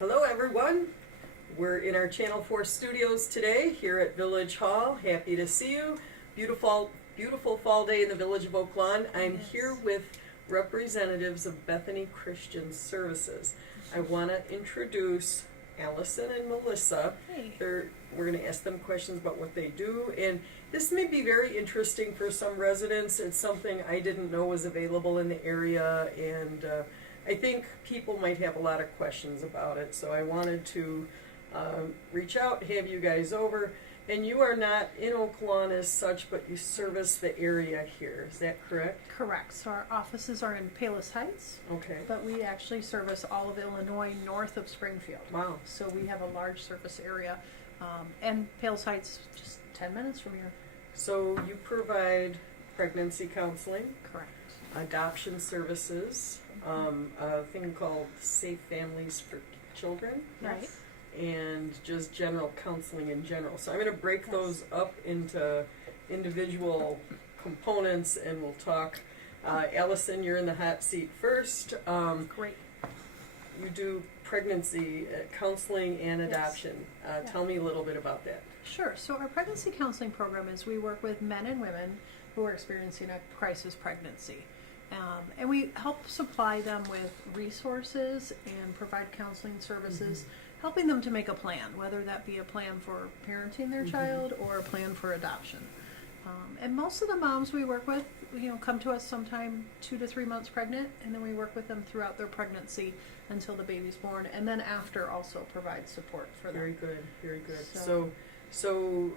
Hello everyone, we're in our Channel 4 studios today here at Village Hall. Happy to see you. Beautiful fall day in the village of Oak Lawn. I'm here with representatives of Bethany Christian Services. I want to introduce Allison and Melissa. Hey. We're going to ask them questions about what they do, and this may be very interesting for some residents. It's something I didn't know was available in the area, and I think people might have a lot of questions about it, so I wanted to reach out, have you guys over. And you are not in Oak Lawn as such, but you service the area here. Is that correct? Correct. So our offices are in Palos Heights, Okay. but we actually service all of Illinois north of Springfield. Wow. So we have a large service area, and Palos Heights just 10 minutes from here. So you provide pregnancy counseling, Correct. adoption services, a thing called Safe Families for Children. Right. And just general counseling in general. So I'm going to break those up into individual components, and we'll talk. Allison, you're in the hot seat first. Great. You do pregnancy counseling and Yes. adoption. Tell me a little bit about that. Sure. So our pregnancy counseling program is we work with men and women who are experiencing a crisis pregnancy. And we help supply them with resources and provide counseling services, helping them to make a plan, whether that be a plan for parenting their child or a plan for adoption. And most of the moms we work with, come to us sometime 2 to 3 months pregnant, and then we work with them throughout their pregnancy until the baby's born, and then after also provide support for them. Very good, very good. So- So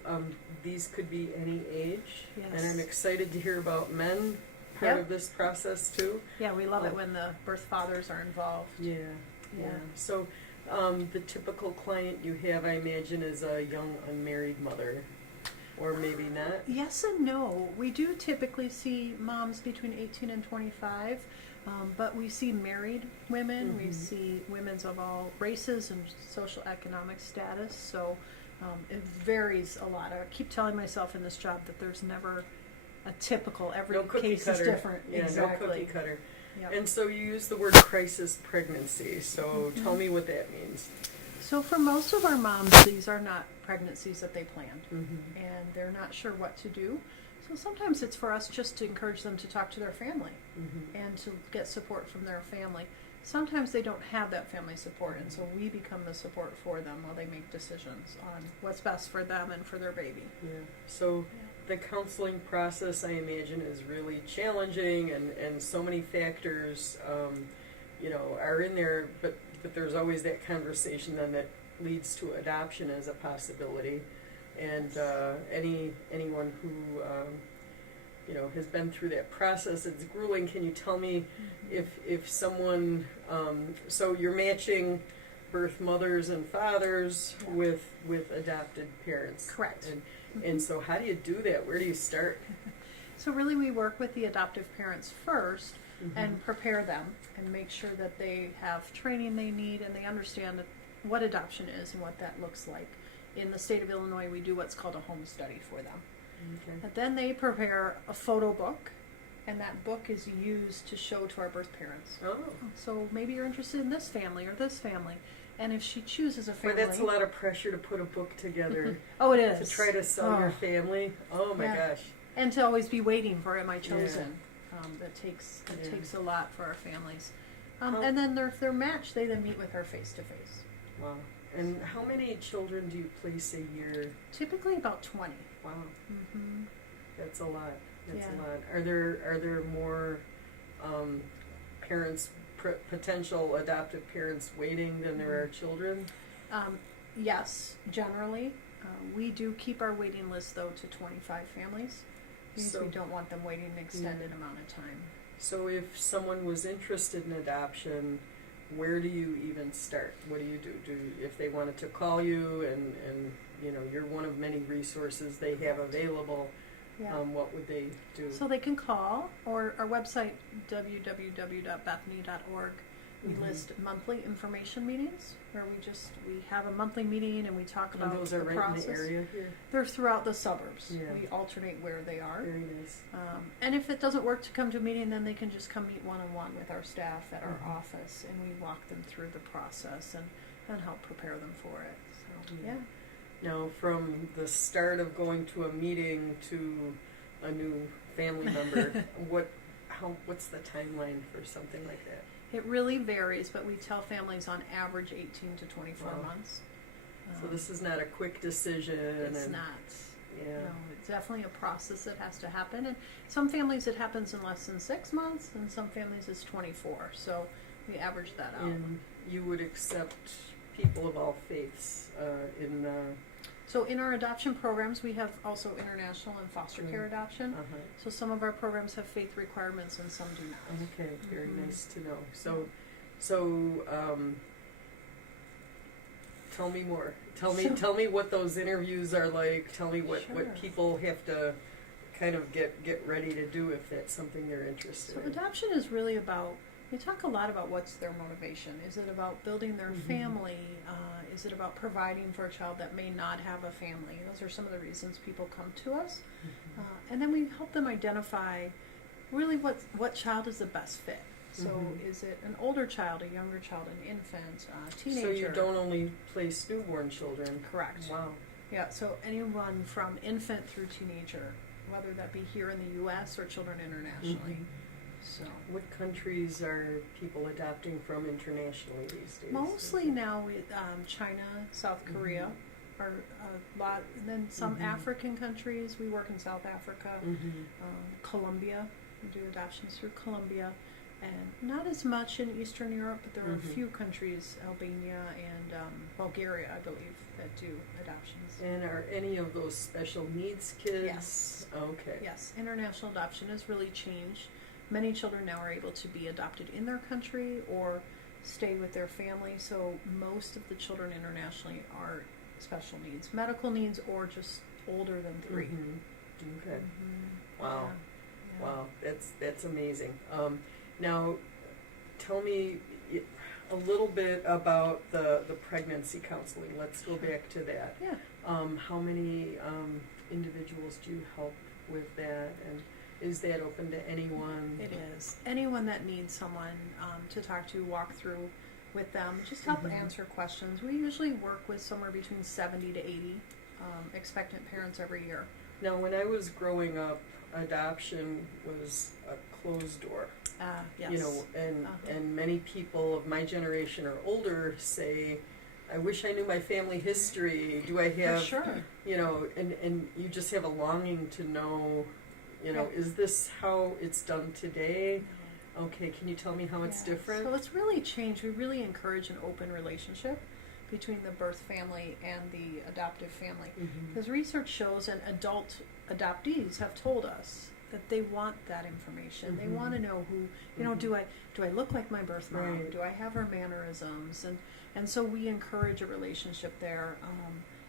these could be any age, Yes. and I'm excited to hear about men part Yep. of this process too. Yeah, we love Oh. it when the birth fathers are involved. Yeah. So the typical client you have, I imagine, is a young unmarried mother, or maybe not. Yes and no. We do typically see moms between 18 and 25, but we see married women. We see women of all races and social economic status. So it varies a lot. I keep telling myself in this job that there's never a typical. Every No cookie case cutter. is different. Yeah, Exactly. no cookie cutter. Yep. And so you use the word crisis pregnancy. So tell me what that means. So for most of our moms, these are not pregnancies that they planned, and they're not sure what to do. So sometimes it's for us just to encourage them to talk to their family and to get support from their family. Sometimes they don't have that family support, and so we become the support for them while they make decisions on what's best for them and for their baby. Yeah. So the counseling process, I imagine, is really challenging, and so many factors, are in there. But there's always that conversation then that leads to adoption as a possibility. And anyone who has been through that process, it's grueling. Can you tell me if someone, so you're matching birth mothers and fathers with adopted parents? Correct. And so how do you do that? Where do you start? So really we work with the adoptive parents first and prepare them and make sure that they have training they need and they understand what adoption is and what that looks like. In the state of Illinois, we do what's called a home study for them. Okay. And then they prepare a photo book, and that book is used to show to our birth parents. Oh. So maybe you're interested in this family or this family. And if she chooses a But family... that's a lot of pressure to put a book together Oh, it is. to try to sell your family. Oh my Yeah. gosh. And to always be waiting for am I chosen. That takes Yeah. takes a lot for our families. How- And then if they're matched, they then meet with her face to face. Wow. And how many children do you place a year? Typically about 20. Wow. Mm-hmm. That's a lot. That's Yeah. a lot. Are there more parents, potential adoptive parents waiting than there are children? Yes, generally. We do keep our waiting list, though, to 25 families because So- we don't want them waiting an extended amount of time. So if someone was interested in adoption, where do you even start? What do you do? If they wanted to call you and you're one of many resources they have available, Yeah. what would they do? So they can call, or our website, www.bethany.org. We list monthly information meetings where we have a monthly meeting and we talk And about those the are right process. in the area here? They're throughout the suburbs. Yeah. We alternate where they are. Very nice. And if it doesn't work to come to a meeting, then they can just come meet one-on-one with our staff at our office, and we walk them through the process. And and help prepare them for it. So, yeah. Now, from the start of going to a meeting to a new family member, what's the timeline for something like that? It really varies, but we tell families on average 18 to 24 Wow. months. So this is not a quick decision. It's not. Yeah. No, it's definitely a process that has to happen. And some families it happens in less than 6 months, and some families it's 24. So we average that out. And you would accept people of all faiths in. So in our adoption programs, we have also international and foster care adoption. So some of our programs have faith requirements and some do not. Okay, very Mhm. nice to know. So, tell me more. Tell me what those interviews are like. Tell me what Sure. people have to kind of get ready to do if that's something they're interested So in. adoption is really about, we talk a lot about what's their motivation. Is it about building their Mhm. family? Is it about providing for a child that may not have a family? Those are some of the reasons people come to us. Mhm. And then we help them identify really what child is the best fit. So Mhm. is it an older child, a younger child, an infant, a teenager? So you don't only place newborn children. Correct. Wow. Yeah, so anyone from infant through teenager, whether that be here in the U.S. or children internationally. Mhm. So What countries are people adopting from internationally these days? mostly now with China, South Korea are a lot, and then some Mhm. African countries. We work in South Africa, Mhm. Colombia. We do adoptions through Colombia, and not as much in Eastern Europe, but there are a Mhm. few countries, Albania and Bulgaria, I believe, that do adoptions. And are any of those special needs kids? Yes. Okay. Yes, international adoption has really changed. Many children now are able to be adopted in their country or stay with their family. So most of the children internationally are special needs, medical needs, or just older than 3. Mhm. Okay. Mhm. Wow. Yeah. Wow. That's amazing. Now, tell me a little bit about the pregnancy counseling. Let's go back to that. Yeah. How many individuals do you help with that, and is that open to anyone? It is. Anyone that needs someone to talk to, walk through with them, just help Mhm. answer questions. We usually work with somewhere between 70 to 80 expectant parents every year. Now, when I was growing up, adoption was a closed door. Yes. You know, Uh-huh. and many people of my generation or older say, I wish I knew my family history. Do I have, For sure. you know, and you just have a longing to know, you know, Yeah. is this how it's done today? Okay, can you tell me how it's Yeah. different? So it's really changed. We really encourage an open relationship between the birth family and the adoptive family. Mhm. Because research shows, and adult adoptees have told us that they want that information. They Mhm. want to know who, you know, Mhm. do I look like my birth mom? Right. Do I have her mannerisms? And so we encourage a relationship there.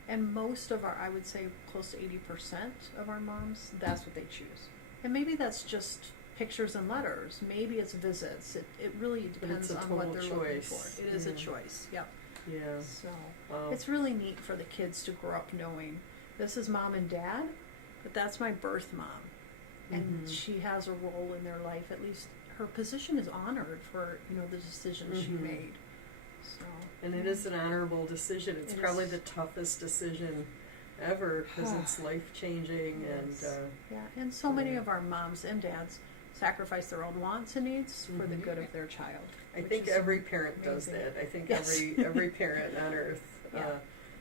And most of our, I would say close to 80% of our moms, that's what they choose. And maybe that's just pictures and letters. Maybe it's visits. It really But depends it's a on what total they're choice. looking for. It is a Yeah. choice. Yep. Yeah. So Wow. it's really neat for the kids to grow up knowing this is mom and dad, but that's my birth mom. And Mhm. she has a role in their life. At least her position is honored for, you know, the decisions she Mhm. made. So And it is an honorable decision. It's It probably is. the toughest decision ever because it's life changing Yes. and yeah, and so many Yeah. of our moms and dads sacrifice their own wants and needs for the Mhm. good of their child. I which think is every parent does amazing. that. I think Yes. every parent on earth Yeah.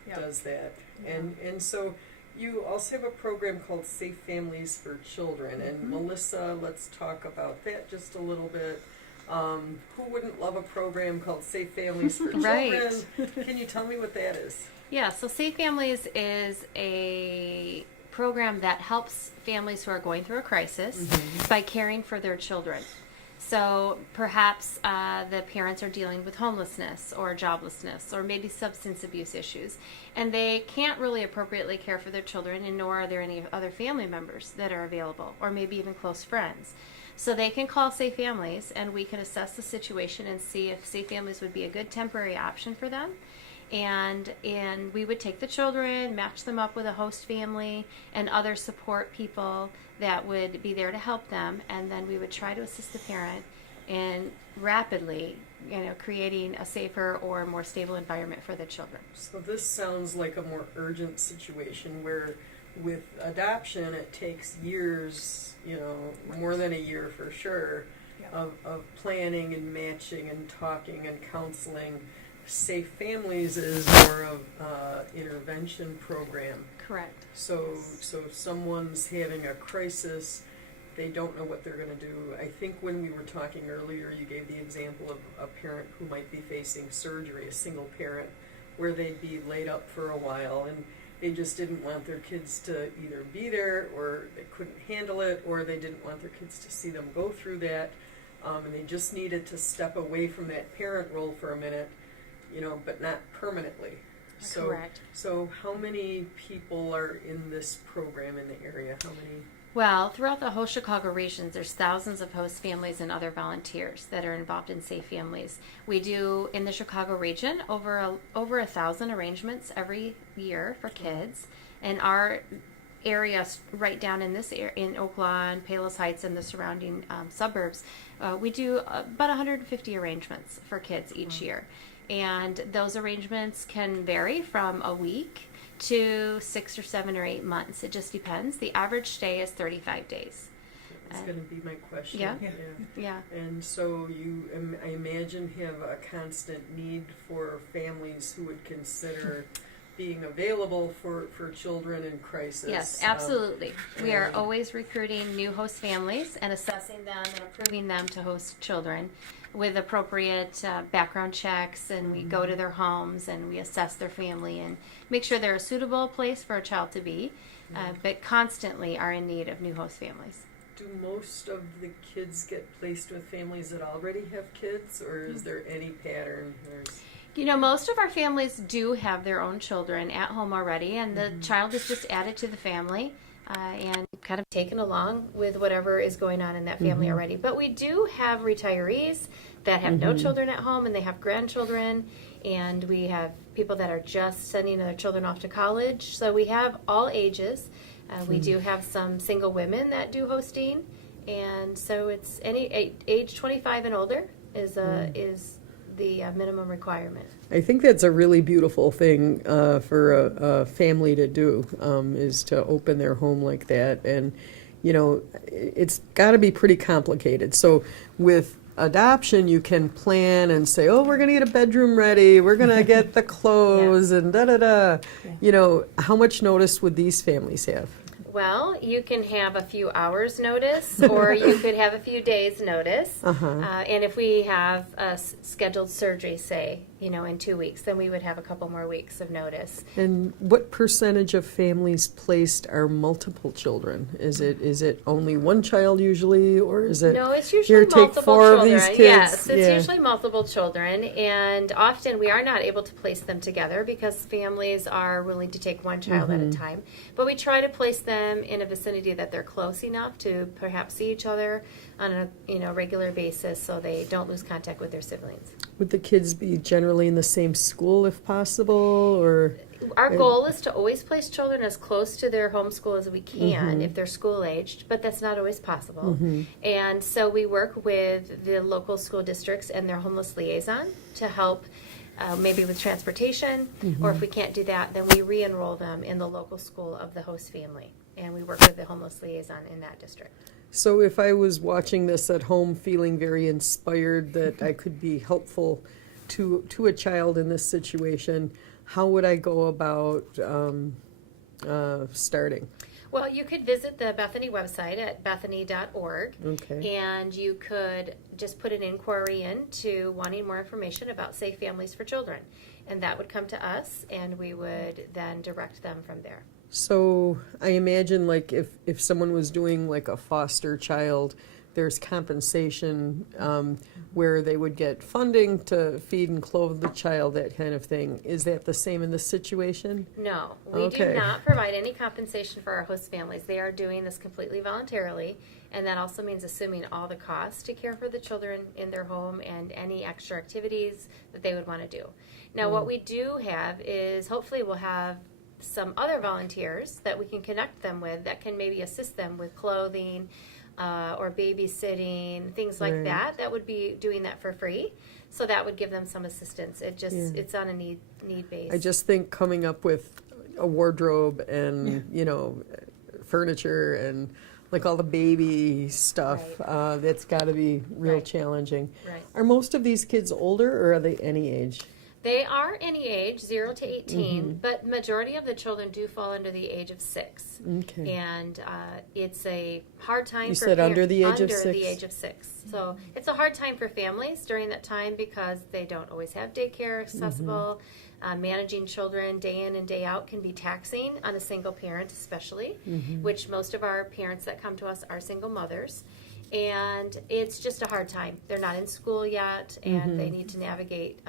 Yeah. does that. Yeah. And so you also have a program called Safe Families for Children. And Mhm. Melissa, let's talk about that just a little bit. Who wouldn't love a program called Safe Families for Right. Children? Can you tell me what that is? Yeah, so Safe Families is a program that helps families who are going through a crisis by caring for their children. So perhaps the parents are dealing with homelessness or joblessness or maybe substance abuse issues, and they can't really appropriately care for their children, and nor are there any other family members that are available, or maybe even close friends. So they can call Safe Families, and we can assess the situation and see if Safe Families would be a good temporary option for them. And we would take the children, match them up with a host family and other support people that would be there to help them, and then we would try to assist the parent and rapidly, creating a safer or more stable environment for the children. So this sounds like a more urgent situation where with adoption it takes years, more than a year for sure, of planning and matching and talking and counseling. Safe Families is more of intervention program. Correct. So if someone's having a crisis, they don't know what they're going to do. I think when we were talking earlier, you gave the example of a parent who might be facing surgery, a single parent, where they'd be laid up for a while, and they just didn't want their kids to either be there, or they couldn't handle it, or they didn't want their kids to see them go through that, and they just needed to step away from that parent role for a minute, but not permanently. Correct. So how many people are in this program in the area? How many? Well, throughout the whole Chicago region, there's thousands of host families and other volunteers that are involved in Safe Families. We do, in the Chicago region, over 1,000 arrangements every year for kids. And our area, right down in this area, in Oak Lawn, Palos Heights, and the surrounding suburbs, we do about 150 arrangements for kids each year. And those arrangements can vary from a week to 6 or 7 or 8 months. It just depends. The average stay is 35 days. That's going to be my question. Yeah. And so you, I imagine, have a constant need for families who would consider being available for children in crisis. Yes, absolutely. We are always recruiting new host families and assessing them and approving them to host children with appropriate background checks, and we go to their homes and we assess their family and make sure they're a suitable place for a child to be, but constantly are in need of new host families. Do most of the kids get placed with families that already have kids, or is there any pattern? Most of our families do have their own children at home already, and the child is just added to the family and kind of taken along with whatever is going on in that family already. But we do have retirees that have no children at home, and they have grandchildren, and we have people that are just sending their children off to college. So we have all ages. We do have some single women that do hosting, and so it's any age 25 and older is the minimum requirement. I think that's a really beautiful thing for a family to do, is to open their home like that. And, it's got to be pretty complicated. So with adoption, you can plan and say, oh, we're going to get a bedroom ready, we're going to get the clothes, and da-da-da. How much notice would these families have? Well, you can have a few hours notice, or you could have a few days notice. And if we have a scheduled surgery, say, in 2 weeks, then we would have a couple more weeks of notice. And what percentage of families placed are multiple children? Is it only one child usually, or is it? No, it's usually multiple children. Of these kids? Yes, it's usually multiple children, and often we are not able to place them together because families are willing to take one child at a time. But we try to place them in a vicinity that they're close enough to perhaps see each other on a regular basis, so they don't lose contact with their siblings. Would the kids be generally in the same school if possible, or? Our goal is to always place children as close to their home school as we can if they're school aged, but that's not always possible. And so we work with the local school districts and their homeless liaison to help maybe with transportation, or if we can't do that, then we re-enroll them in the local school of the host family, and we work with the homeless liaison in that district. So if I was watching this at home feeling very inspired that I could be helpful to a child in this situation, how would I go about starting? Well, you could visit the Bethany website at bethany.org, and you could just put an inquiry into wanting more information about Safe Families for Children, and that would come to us, and we would then direct them from there. So I imagine, like, if someone was doing like a foster child, there's compensation where they would get funding to feed and clothe the child, that kind of thing. Is that the same in this situation? No, we do not provide any compensation for our host families. They are doing this completely voluntarily, and that also means assuming all the costs to care for the children in their home and any extra activities that they would want to do. Now, what we do have is hopefully we'll have some other volunteers that we can connect them with that can maybe assist them with clothing, or babysitting, things like Right. that would be doing that for free. So that would give them some assistance. It's on a need base. I just think coming up with a wardrobe and, furniture and like all the baby stuff, that's got to be real Right. challenging. Right. Are most of these kids older or are they any age? They are any age, 0 to 18, Mm-hmm. but majority of the children do fall under the age of 6. Okay. And it's a hard time You for said under the age of under 6? the age of 6. So it's a hard time for families during that time because they don't always have daycare accessible. Managing children day in and day out can be taxing on a single parent, especially, which most of our parents that come to us are single mothers. And it's just a hard time. They're not in school yet, and they need to navigate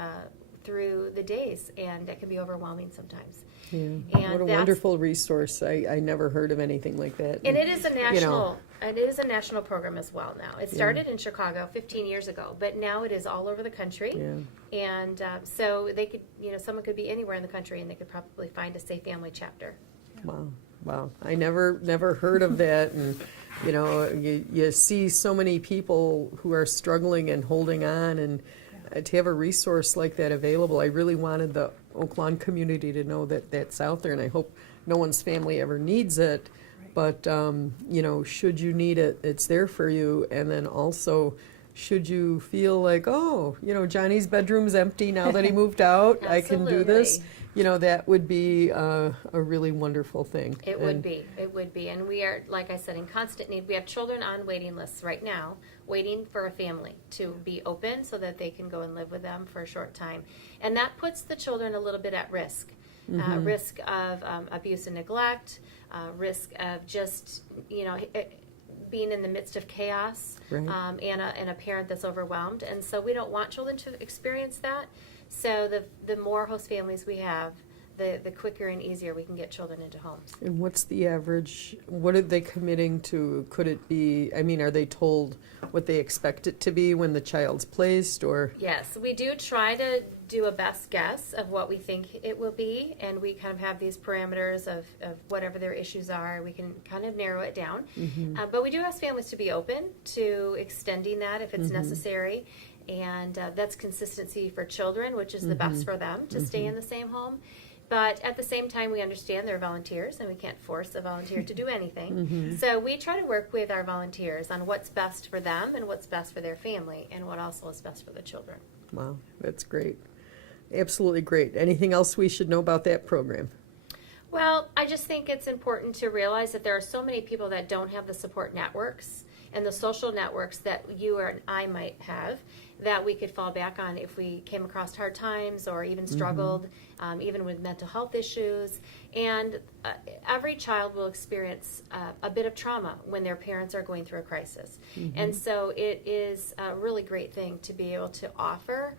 through the days, and that can be overwhelming sometimes. Yeah. And What a that's- wonderful resource. I never heard of anything like that. And it is a national, know. it is a national program as well now. It started in Chicago 15 years ago, but now it is all over the country. Yeah. And so they could, someone could be anywhere in the country, and they could probably find a Safe Family chapter. Wow. I never heard of that. And, you see so many people who are struggling and holding on, and to have a resource like that available, I really wanted the Oak Lawn community to know that that's out there, and I hope no one's family ever needs it. But, should you need it, it's there for you. And then also, should you feel like, Johnny's bedroom's empty now that he moved out, I can do this, that would be a really wonderful thing. It would be. And we are, like I said, in constant need. We have children on waiting lists right now, waiting for a family to be open so that they can go and live with them for a short time. And that puts the children a little bit at risk. Risk of abuse and neglect, risk of just, being in the midst of chaos, Right. and a parent that's overwhelmed. And so we don't want children to experience that. So the more host families we have, the quicker and easier we can get children into homes. And what's the average, what are they committing to? Could it be, are they told what they expect it to be when the child's placed, or? Yes, we do try to do a best guess of what we think it will be, and we kind of have these parameters of whatever their issues are. We can kind of narrow it down. But we do ask families to be open to extending that if it's necessary. And that's consistency for children, which is the best for them to stay in the same home. But at the same time, we understand they're volunteers, and we can't force a volunteer to do anything. So we try to work with our volunteers on what's best for them and what's best for their family, and what also is best for the children. Wow, that's great. Absolutely great. Anything else we should know about that program? Well, I just think it's important to realize that there are so many people that don't have the support networks and the social networks that you or I might have, that we could fall back on if we came across hard times or even struggled, even with mental health issues. And every child will experience a bit of trauma when their parents are going through a crisis. And so it is a really great thing to be able to offer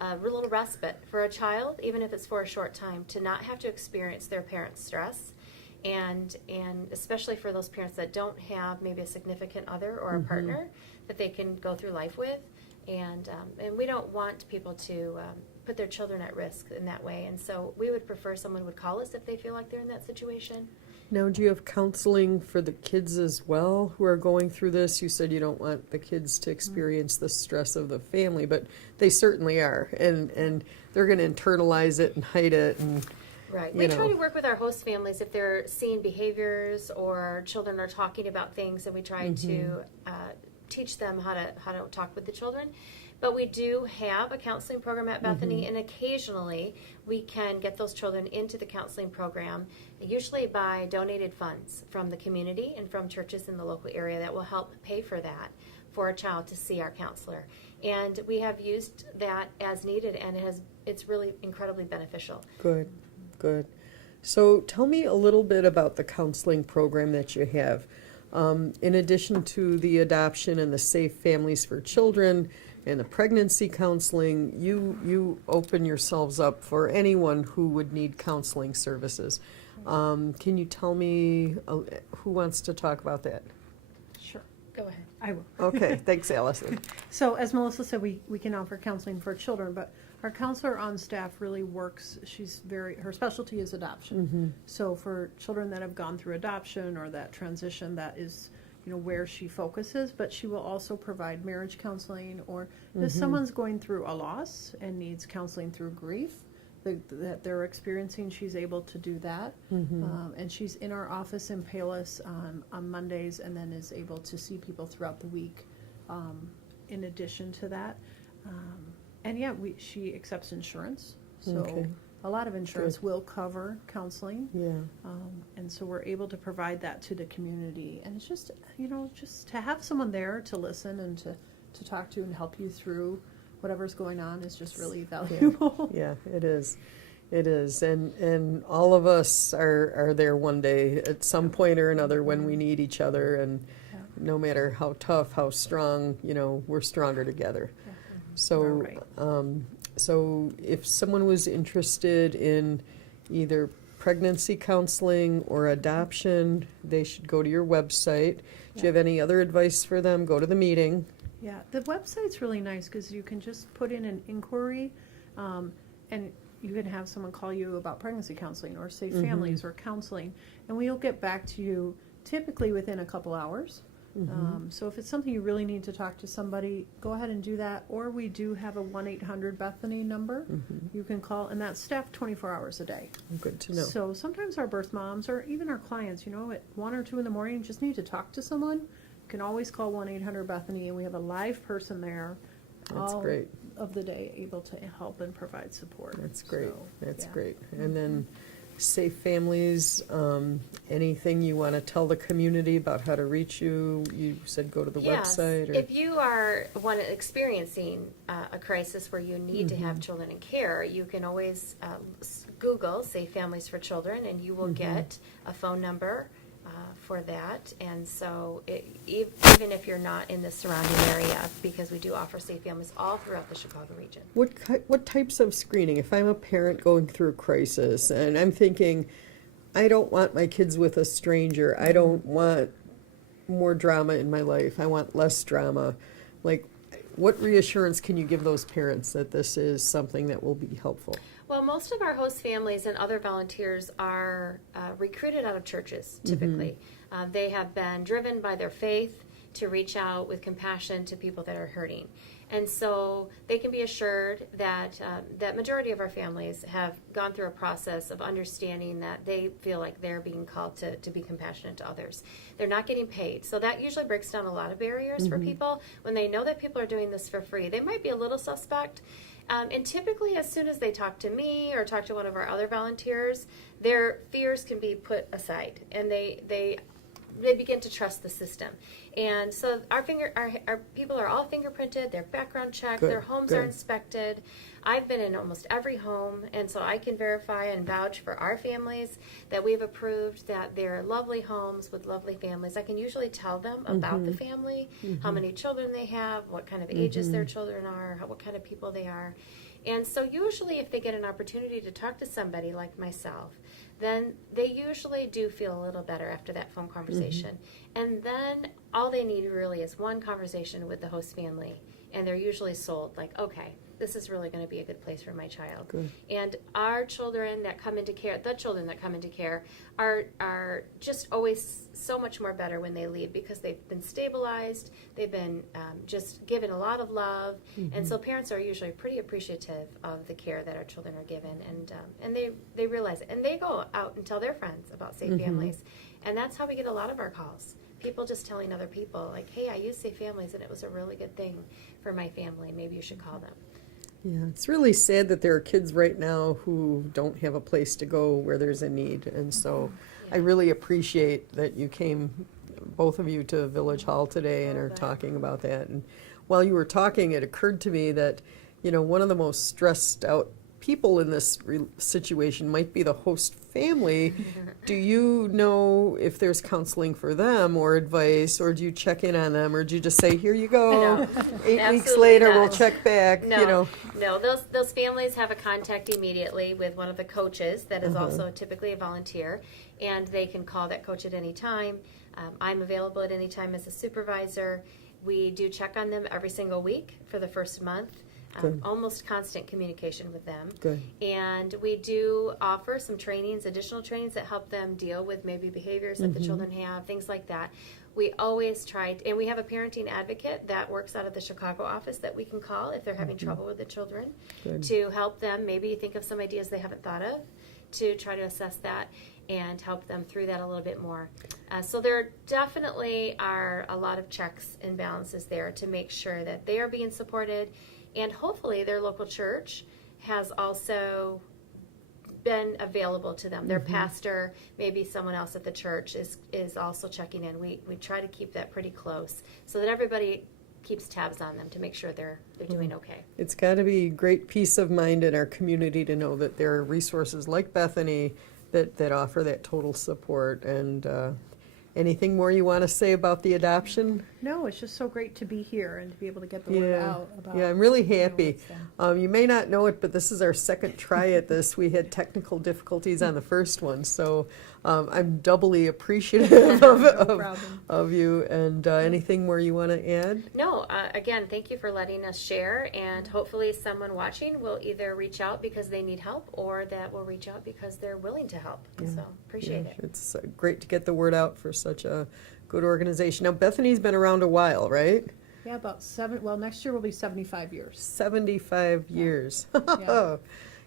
a little respite for a child, even if it's for a short time, to not have to experience their parents' stress. And especially for those parents that don't have maybe a significant other or a partner that they can go through life with. And we don't want people to put their children at risk in that way. And so we would prefer someone would call us if they feel like they're in that situation. Now, do you have counseling for the kids as well who are going through this? You said you don't want the kids to experience the stress of the family, but they certainly are. And they're going to internalize it and hide it. And Right. We try to work with our host families if they're seeing behaviors or children are talking about things, and we try to teach them how to talk with the children. But we do have a counseling program at Bethany, and occasionally we can get those children into the counseling program, usually by donated funds from the community and from churches in the local area that will help pay for that for a child to see our counselor. And we have used that as needed, and it's really incredibly beneficial. Good. So tell me a little bit about the counseling program that you have. In addition to the adoption and the Safe Families for Children and the pregnancy counseling, you open yourselves up for anyone who would need counseling services. Can you tell me who wants to talk about that? Sure, Go ahead. I will. Okay, thanks, Allison. So as Melissa said, we can offer counseling for children, but our counselor on staff really works, her specialty is adoption. So for children that have gone through adoption or that transition, that is, where she focuses, but she will also provide marriage counseling, or if Mm-hmm. someone's going through a loss and needs counseling through grief that they're experiencing, she's able to do that. Mm-hmm. And she's in our office in Palos on Mondays, and then is able to see people throughout the week in addition to that. And yeah, she accepts insurance, so Okay. a lot of insurance Good. will cover counseling. Yeah. And so we're able to provide that to the community. And it's just, just to have someone there to listen and to talk to and help you through whatever's going on is just really valuable. Yeah, it is. It is. And all of us are there one day at some point or another when we need each other. And Yeah. no matter how tough, how strong, we're stronger together. Yeah. So, You're right. so if someone was interested in either pregnancy counseling or adoption, they should go to your website. Do you have any other advice for them? Go to the meeting. Yeah, the website's really nice because you can just put in an inquiry, and you can have someone call you about pregnancy counseling or Safe Mhm. Families or counseling, and we'll get back to you typically within a couple hours. So if it's something you really need to talk to somebody, go ahead and do that. Or we do have a 1-800-Bethany number you can call, and that's staffed 24 hours a day. Good to know. So sometimes our birth moms or even our clients, at 1 or 2 in the morning, just need to talk to someone. You can always call 1-800-Bethany, and we have a live person there That's all great. of the day able to help and provide support. That's great. So, That's yeah. great. And then Safe Families, anything you want to tell the community about how to reach you? You said go to the Yes. website. Or, If you are experiencing a crisis where you need to have children in care, you can always Google Safe Families for Children, and you will get a phone number for that. And so even if you're not in the surrounding area, because we do offer Safe Families all throughout the Chicago region. what types of screening? If I'm a parent going through a crisis and I'm thinking, I don't want my kids with a stranger. I don't want more drama in my life. I want less drama. Like, what reassurance can you give those parents that this is something that will be helpful? Well, most of our host families and other volunteers are recruited out of churches, typically. They have been driven by their faith to reach out with compassion to people that are hurting. And so they can be assured that that majority of our families have gone through a process of understanding that they feel like they're being called to be compassionate to others. They're not getting paid. So that usually breaks down a lot of barriers for people. When they know that people are doing this for free, they might be a little suspect. And typically, as soon as they talk to me or talk to one of our other volunteers, their fears can be put aside, and they begin to trust the system. And so our people are all fingerprinted, they're background checked, Good, their homes good. are inspected. I've been in almost every home, and so I can verify and vouch for our families that we've approved that they're lovely homes with lovely families. I can usually tell them about the family, how many children they have, what kind of ages their children are, what kind of people they are. And so usually if they get an opportunity to talk to somebody like myself, then they usually do feel a little better after that phone conversation. And then all they need really is one conversation with the host family, and they're usually sold, like, okay, this is really going to be a good place for my child. Good. And our children that come into care, the children that come into care, are just always so much more better when they leave because they've been stabilized, they've been just given a lot of love, and so parents are usually pretty appreciative of the care that our children are given, and they realize it, and they go out and tell their friends about Safe Families, and that's how we get a lot of our calls. People just telling other people, like, hey, I use Safe Families, and it was a really good thing for my family. Maybe you should call them. Yeah, it's really sad that there are kids right now who don't have a place to go where there's a need. And so I really appreciate that you came, both of you, to Village Hall today and are talking about that. And while you were talking, it occurred to me that, one of the most stressed out people in this situation might be the host family. Do you know if there's counseling for them or advice, or do you check in on them, or do you just say, here you go, No, 8 weeks absolutely later not. we'll check back, No, those families have a contact immediately with one of the coaches that is also typically a volunteer, and they can call that coach at any time. I'm available at any time as a supervisor. We do check on them every single week for the first month. Good. Almost constant communication with them. Good. And we do offer some trainings, additional trainings that help them deal with maybe behaviors that the children have, things like that. we always try, and we have a parenting advocate that works out of the Chicago office that we can call if they're having trouble with the children, to help them maybe think of some ideas they haven't thought of, to try to assess that and help them through that a little bit more. So there definitely are a lot of checks and balances there to make sure that they are being supported, and hopefully their local church has also been available to them. Their pastor, maybe someone else at the church is also checking in. We try to keep that pretty close so that everybody keeps tabs on them to make sure they're doing okay. It's got to be great peace of mind in our community to know that there are resources like Bethany that offer that total support. And anything more you want to say about the adoption? No, it's just so great to be here and to be able to get the word out about. Yeah, I'm really you know, happy. what's done. You may not know it, but this is our second try at this. We had technical difficulties on the first one, so I'm doubly appreciative of you. And anything more you want to add? No, again, thank you for letting us share, and hopefully someone watching will either reach out because they need help or that will reach out because they're willing to help. So appreciate it. It's great to get the word out for such a good organization. Now, Bethany's been around a while, right? Yeah, about next year will be 75 years. 75 years.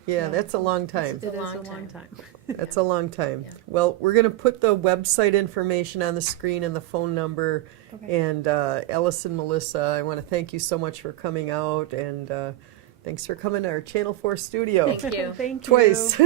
Yeah. That's a long time. It is a long time. That's a long time. Yeah. Well, we're going to put the website information on the screen and the phone number. Okay. And Alice and Melissa, I want to thank you so much for coming out, and thanks for coming to our Channel 4 studio. Thank you. Thank you. Twice.